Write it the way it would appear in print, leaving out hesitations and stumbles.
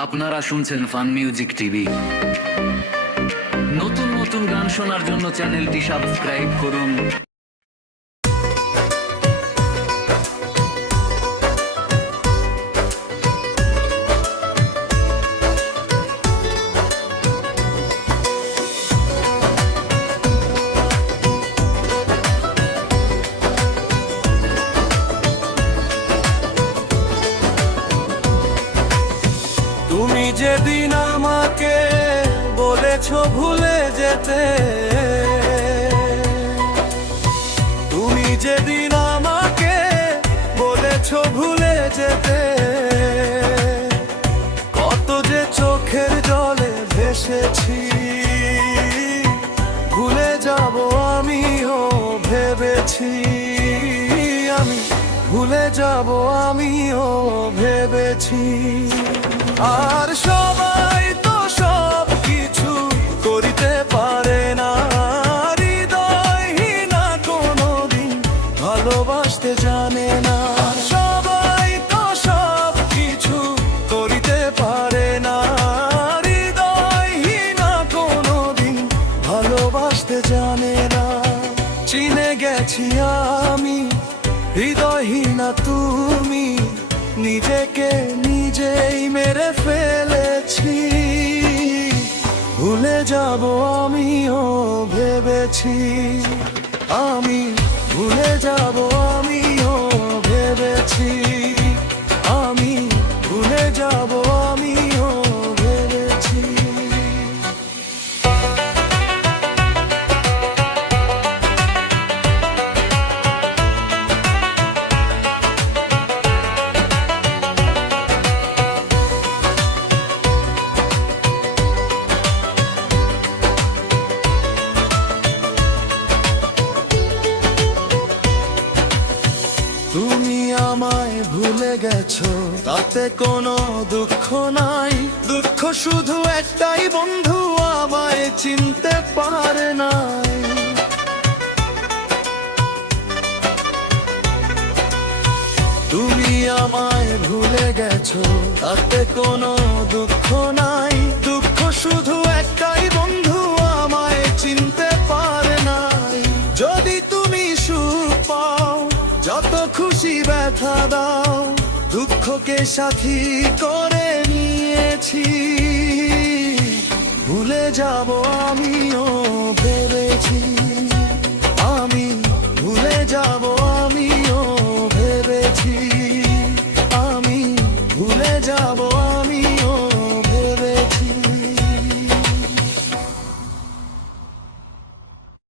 আপনারা শুনছেন fun music TV. নতুন নতুন গান শোনার জন্য চ্যানেলটি সাবস্ক্রাইব করুন। তুমি যেদিন আমাকে বলেছো ভুলে যেতে, তুমি যেদিন আমাকে বলেছো ভুলে যেতে, কত যে চোখের জলে ভেসেছি, ভুলে যাব আমিও ভেবেছি, আমি ভুলে যাব আমিও ভেবেছি। আর সবাই তো সব কিছু করিতে পারে না, হৃদয়হীনা কোনোদিন ভালোবাসতে জানে না। সবাই তো সব কিছু করিতে পারে না, হৃদয়হীনা কোনোদিন ভালোবাসতে জানে না। চিনে গেছি আমি হৃদয়হীনা তুমি, নিজেকে নিজেই মেরে ফেলেছি, ভুলে যাব আমিও ভেবেছি, আমি ভুলে যাব আমিও ভেবেছি, আমি ভুলে যাব আমিও ভেবেছি। তুমি আমায় ভুলে গেছো, তাতে কোনো দুঃখ নাই, দুঃখ শুধু একটাই, বন্ধু আমায় চিনতে পারে নাই। তুমি আমায় ভুলে গেছো, তাতে কোনো দুঃখ নাই, দুঃখ শুধু একটাই, বন্ধু আমায় চিনতে পারে নাই। যদি তুমি সুখ পাও, যত খুশি ব্যথা দাও, দুঃখকে সাথী করে নিয়েছি, ভুলে যাব আমিও